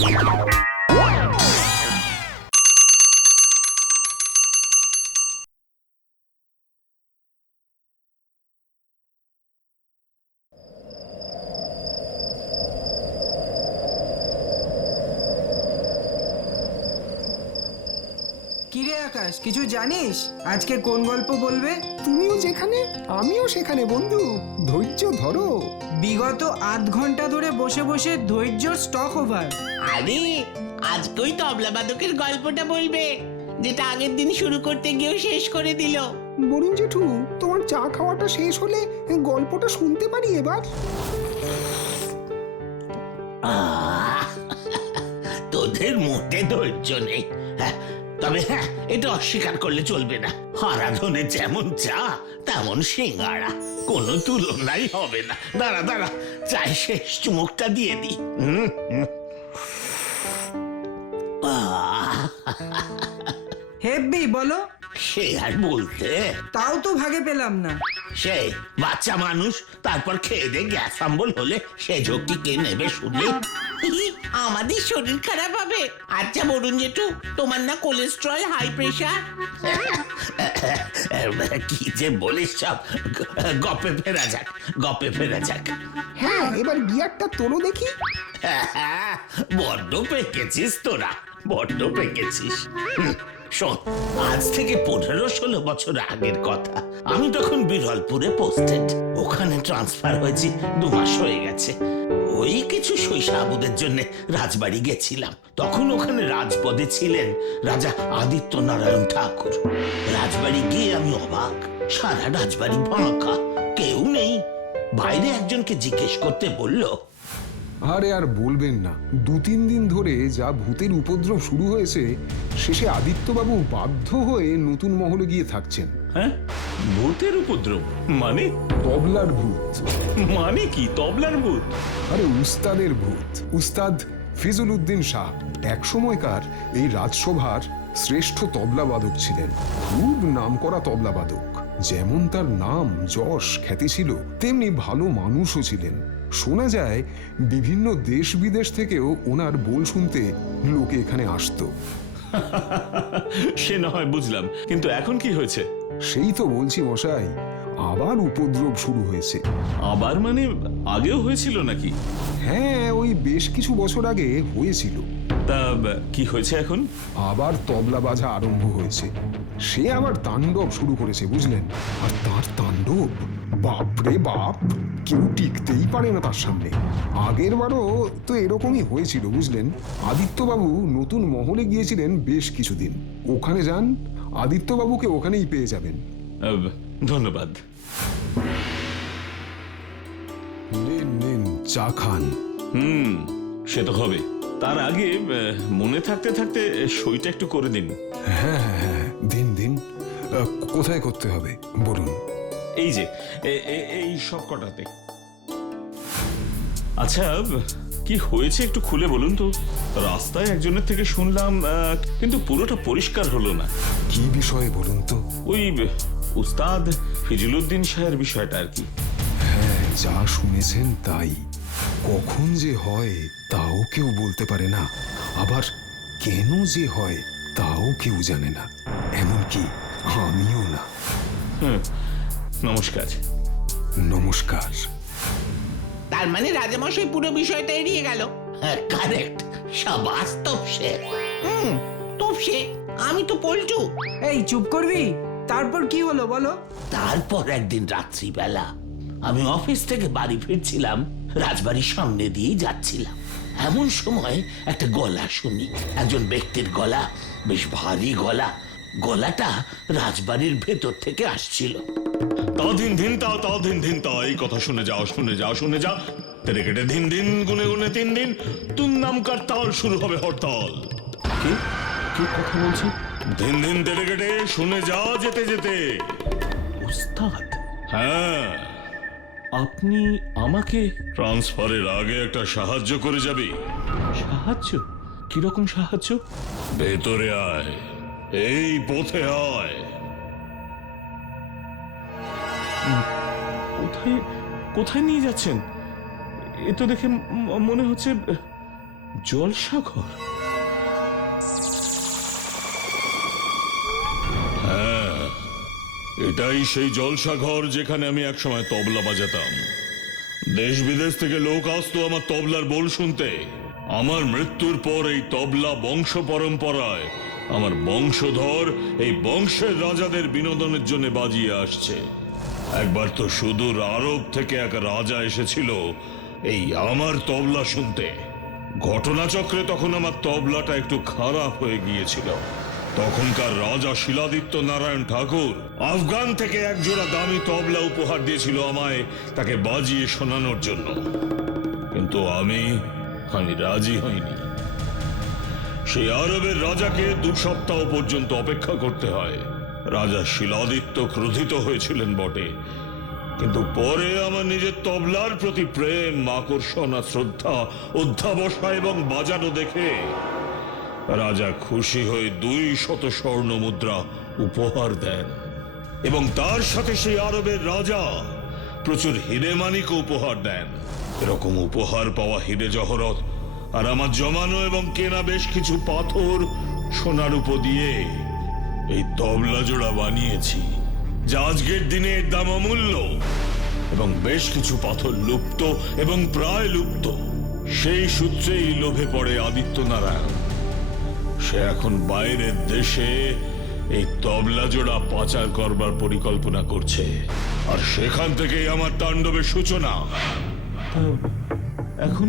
Thank you. আকাশ কিছু জানিস? আজকে কোন গল্প বলবে? তুমিও যেখানে আমিও সেখানে বন্ধু। ধৈর্য ধরো। বিগত আধ ঘণ্টা ধরে বসে বসে ধৈর্য স্টক ওভার আরে আজকে ওই তবলা বাদকের গল্পটা বলবে যেটা আগের দিন শুরু করতে গিয়েও শেষ করে দিল। বরুণ জেঠু তোমার চা খাওয়াটা শেষ হলে গল্পটা শুনতে পারি এবার? তোদের মোটে ধৈর্য নেই। হ্যাঁ, তবে হ্যাঁ এটা অস্বীকার করলে চলবে না। আরাধনে যেমন চা, তেমন সিঙ্গারা কোনো তুলনাই হবে না। দাঁড়া দাঁড়া। চাই শেষ চুমুকটা দিয়ে দি হেব্বি, বলো। সে আর বলতে? তাও তো ভাগে পেলাম না। সে বাচ্চা মানুষ তারপর খেয়ে দে গ্যাস অম্বল হলে সে ঝক্কি কে নেবে শুনি আমাদের শরীর খারাপ হবে। আচ্ছা বলুন জেঠু তোমার না কোলেস্ট্রল হাই প্রেশার কি যে বলিস সব। গপে ফেরা যাক গপে ফেরা যাক। হ্যাঁ এবার বিয়ারটা তোলো দেখি। বড্ড পেকেছিস তোরা বড্ড পেকেছিস। আজ থেকে পনেরো ষোলো বছর আগের কথা। আমি তখন বিরলপুরে পোস্টেড ওখানে ট্রান্সফার হয়েছি, দু মাস হয়ে গেছে। ওই কিছু শৈশাবুদের জন্য রাজবাড়ি গেছিলাম। তখন ওখানে রাজপদে ছিলেন রাজা আদিত্য নারায়ণ ঠাকুর। রাজবাড়ি গিয়ে আমি অবাক, সারা রাজবাড়ি ফাঁকা কেউ নেই। বাইরে একজনকে জিজ্ঞেস করতে বলল আরে আর বলবেন না। দু তিন দিন ধরে যা ভূতের উপদ্রব শুরু হয়েছে শেষে আদিত্যবাবু বাধ্য হয়ে নতুন মহলে গিয়ে থাকছেন। হ্যাঁ? ভূতের উপদ্রব? মানে? তবলার ভূত। মানে কি? তবলার ভূত? আরে উস্তাদের ভূত। উস্তাদ ফিজুল উদ্দিন শাহ এক সময়কার এই রাজসভার শ্রেষ্ঠ তবলাবাদক ছিলেন। খুব নামকরা তবলাবাদক যেমন তার নাম যশ খ্যাতি ছিল তেমনি ভালো মানুষও ছিলেন। শোনা যায় বিভিন্ন দেশ বিদেশ থেকেও ওনার বোল শুনতে লোকে এখানে আসতো। সে না হয় বুঝলাম কিন্তু এখন কি হয়েছে? সেই তো বলছি মশাই আবার উপদ্রব শুরু হয়েছে। আবার মানে আগেও হয়েছিল নাকি? হ্যাঁ ওই বেশ কিছু বছর আগে হয়েছিল। তা কি হয়েছে এখন? আবার তবলা বাজা আরম্ভ হয়েছে। সে আবার তাণ্ডব শুরু করেছে বুঝলেন? আর তার তাণ্ডব? বাপরে বাপ কেউ টিকতেই পারে না তার সামনে। আগের বারও তো এরকমই হয়েছিল বুঝলেন? আদিত্যবাবু নতুন মহলে গিয়েছিলেন বেশ কিছুদিন। ওখানে যান আদিত্যবাবুকে ওখানেই পেয়ে যাবেন। ধন্যবাদ। নিন নিন চা খান। হুম সে তো হবে। তার আগে মনে থাকতে থাকতে সইটা একটু করে দিন। হ্যাঁ হ্যাঁ হ্যাঁ দিন দিন। কোথায় করতে হবে বলুন? এই যে এ- এ- এই সব কটাতে। আচ্ছা কি হয়েছে একটু খুলে বলুন তো? রাস্তায় একজনের থেকে শুনলাম আহ, কিন্তু পুরোটা পরিষ্কার হলো না। কি বিষয়ে বলুন তো? ওই উস্তাদ ফিজিলুদ্দিন শাহের বিষয়টা আর কি। হ্যাঁ যা শুনেছেন তাই। কখন যে হয় তাও কেউ বলতে পারে না। আবার কেন যে হয় তাও কেউ জানে না। এমনকি আমিও না। হুম, নমস্কার। নমস্কার। তার মানে রাজামশাই পুরো বিষয়টা এড়িয়ে গেল। কারেক্ট বাস্তব সে হুম তোপসে। আমি তো পল্টু। এই চুপ করবি? তারপর কি হলো বলো? তারপর একদিন রাত্রিবেলা আমি অফিস থেকে বাড়ি ফিরছিলাম রাজবাড়ির সামনে দিয়েই যাচ্ছিলাম। এমন সময় একটা গলা শুনি। একজন ব্যক্তির গলা বেশ ভারী গলা। গলাটা রাজবাড়ির ভেতর থেকে আসছিল। দিন দিন তাও তাও দিন দিন তাও এই কথা শুনে যাও শুনে যাও শুনে যাও তেরে কেটে দিন দিন গুনে গুনে তিন দিন তুম নাম কারতাল শুরু হবে হরতাল। কি? কি কথা বলছি? দিন দিন তেরে কেটে শুনে যাও যেতে যেতে। উস্তাদ? হ্যাঁ। আপনি আমাকে ট্রান্সফারের আগে একটা সাহায্য করে যাবে। সাহায্য? কীরকম সাহায্য? ভেতরে আয়। এই পথে আয়। কোথায় কোথায় নিয়ে যাচ্ছেন? এ তো দেখে মনে হচ্ছে জলসাঘর হ্যাঁ এটাই সেই জলসাঘর যেখানে আমি একসময় তবলা বাজাতাম। দেশ বিদেশ থেকে লোক আসতো আমার তবলার বোল শুনতে। আমার মৃত্যুর পর এই তবলা বংশ পরম্পরায় আমার বংশধর এই বংশের রাজাদের বিনোদনের জন্য বাজিয়ে আসছে। একবার তো সুদূর আরব থেকে এক রাজা এসেছিল। এই আমার তবলা শুনতে। ঘটনাচক্রে তখন আমার তবলাটা একটু খারাপ হয়ে গিয়েছিল। তখনকার রাজা শিলাদিত্য নারায়ণ ঠাকুর আফগান থেকে এক জোড়া দামি তবলা উপহার দিয়েছিল আমায় তাকে বাজিয়ে শোনানোর জন্য। কিন্তু আমি আমি রাজি হইনি। সেই আরবের রাজাকে দু সপ্তাহ পর্যন্ত অপেক্ষা করতে হয়। রাজা শিলাদিত্য ক্রোধিত হয়েছিলেন বটে। কিন্তু পরে আমার নিজের তবলার প্রতি প্রেম, আকর্ষণ আর শ্রদ্ধা অধ্যাবসা এবং বাজানো দেখে রাজা খুশি হয়ে দুই শত স্বর্ণ মুদ্রা উপহার দেন এবং তার সাথে সেই আরবের রাজা প্রচুর হিরে মানিক উপহার দেন। এরকম উপহার পাওয়া হিরে জহরত আর আমার জমানো এবং কেনা বেশ কিছু পাথর সোনার উপ দিয়ে এই তবলা জোড়া বানিয়েছি যা আজকের দিনে এর দাম অমূল্য এবং বেশ কিছু পাথর লুপ্ত এবং প্রায় লুপ্ত। সেই সূত্রেই লোভে পড়ে আদিত্য নারায়ণ সে এখন বাইরের দেশে এই তবলা জোড়া পাচার করবার পরিকল্পনা করছে। আর সেখান থেকেই আমার তাণ্ডবের সূচনা। এখন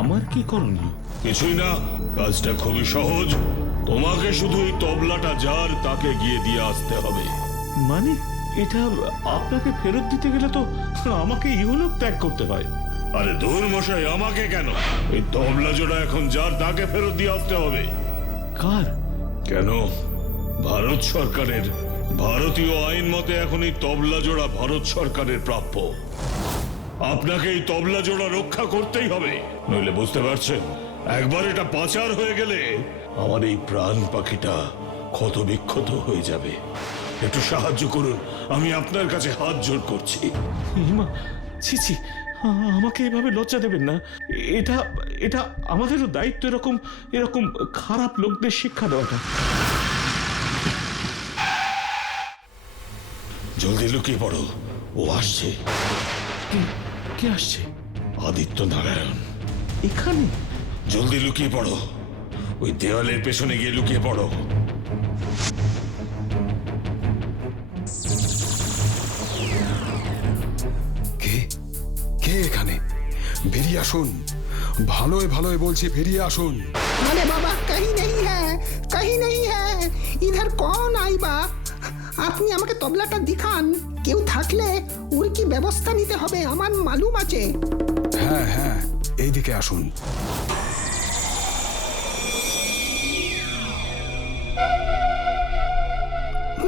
আমার কি করণীয়? কিছুই না কাজটা খুবই সহজ। তোমাকে শুধু এই তবলাটা যার তাকে গিয়ে দিয়ে আসতে হবে। মানে এটা আপনাকে ফেরত দিতে গেলে তো আমাকে ইহলোক ত্যাগ করতে হয়। আরে দূর মশাই আমাকে কেন? এই তবলা জোড়া এখন যার তাকে ফেরত দিয়ে আসতে হবে। কার? কেন? ভারত সরকারের। ভারতীয় আইন মতে এখন এই তবলা জোড়া ভারত সরকারের প্রাপ্য। আপনাকে এই তবলা জোড়া রক্ষা করতেই হবে। নইলে বুঝতে পারছেন একবার এটা পাচার হয়ে গেলে আমার এই প্রাণ পাখিটা ক্ষত বিক্ষত হয়ে যাবে। একটু সাহায্য করুন আমি আপনার কাছে হাত জোর করছি। ছি ছি আমাকে এভাবে লজ্জা দেবেন না। এটা এটা আমাদেরও দায়িত্ব এরকম এরকম খারাপ লোকদের শিক্ষা দেওয়াটা। জলদি লুকিয়ে পড়ো ও আসছে। কে- কে আসছে? আদিত্য নারায়ণ। এখানে? জলদি লুকিয়ে পড়ো। ওই দেওয়ালের পেছনে গিয়ে লুকিয়ে পড়ো কে কে এখানে বেরিয়ে আসুন ভালোয় ভালোয় বলছি বেরিয়ে আসুন अरे बाबा कहीं नहीं है कहीं नहीं है इधर कौन आई বা আপনি আমাকে তবলাটা দিখান কেউ থাকলে ওর কি ব্যবস্থা নিতে হবে আমার মালুম আছে হ্যাঁ হ্যাঁ এইদিকে আসুন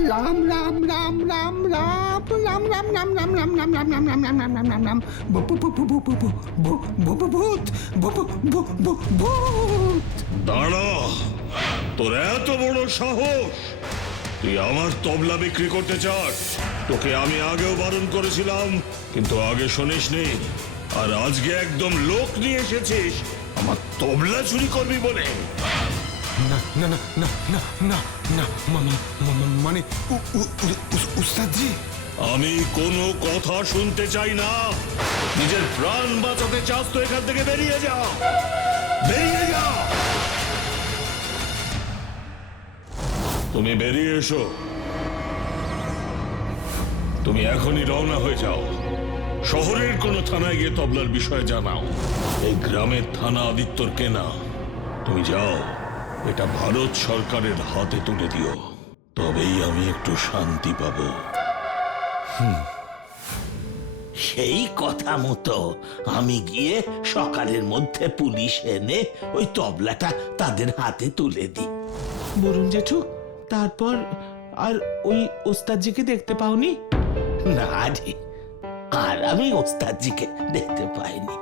রাম রাম রাম রাম রাম রাম রাম রাম রাম রাম রাম রাম রাম রাম রাম রাম রাম রাম রাম ভূত ভূত দাঁড়া তোর এত বড় সাহস তুই আমার তবলা বিক্রি করতে চাস তোকে আমি আগেও বারণ করেছিলাম কিন্তু আগে শুনিসনি আর আজকে একদম লোক নিয়ে এসেছিস আমার তবলা চুরি করবি বলে না না না না না না না মানে উস্তাদজি আমি কোনো কথা শুনতে চাই না। নিজের প্রাণ বাঁচাতে চাস তো এখান থেকে বেরিয়ে যা। বেরিয়ে যা। তুমি বেরিয়ে এসো। তুমি এখনই রওনা হয়ে যাও। শহরের কোনো থানায় গিয়ে তবলার বিষয়ে জানাও। এই গ্রামের থানা আদিত্যর কেনা। তুমি যাও। এটা ভারত সরকারের হাতে তুলে দিও। তবেই আমি একটু শান্তি পাবো। সেই কথা মতো আমি গিয়ে সকালের মধ্যে পুলিশ এনে ওই তবলাটা তাদের হাতে তুলে দিই। বলুন জেঠু তারপর আর ওই ওস্তাদজিকে দেখতে পাওনি? না রে আর আমি ওস্তাদজিকে দেখতে পাইনি।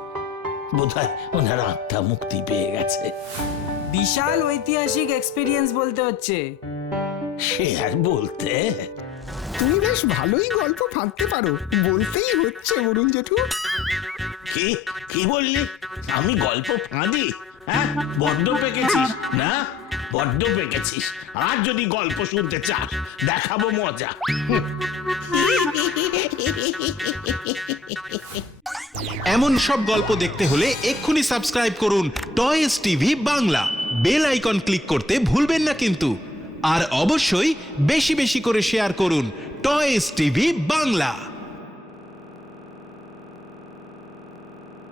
বোধহয় ওনার আত্মা মুক্তি পেয়ে গেছে। বিশাল ঐতিহাসিক এক্সপিরিয়েন্স বলতে হচ্ছে। সে আর বলতে? তুমি বেশ ভালোই গল্প ফাঁকতে পারো বলতেই হচ্ছে বরুণ জেঠু। কি কি বললি? আমি গল্প ফাঁদি? হ্যাঁ বড্ড পেকেছিস না? বড্ড পেকেছিস। আর যদি গল্প শুনতে চাস দেখাবো মজা। এমন সব গল্প দেখতে হলে এক্ষুনি সাবস্ক্রাইব করুন toys TV Bangla. Bell icon click করতে ভুলবেন না কিন্তু। আর অবশ্যই বেশি বেশি করে শেয়ার করুন টয়েস টিভি বাংলা।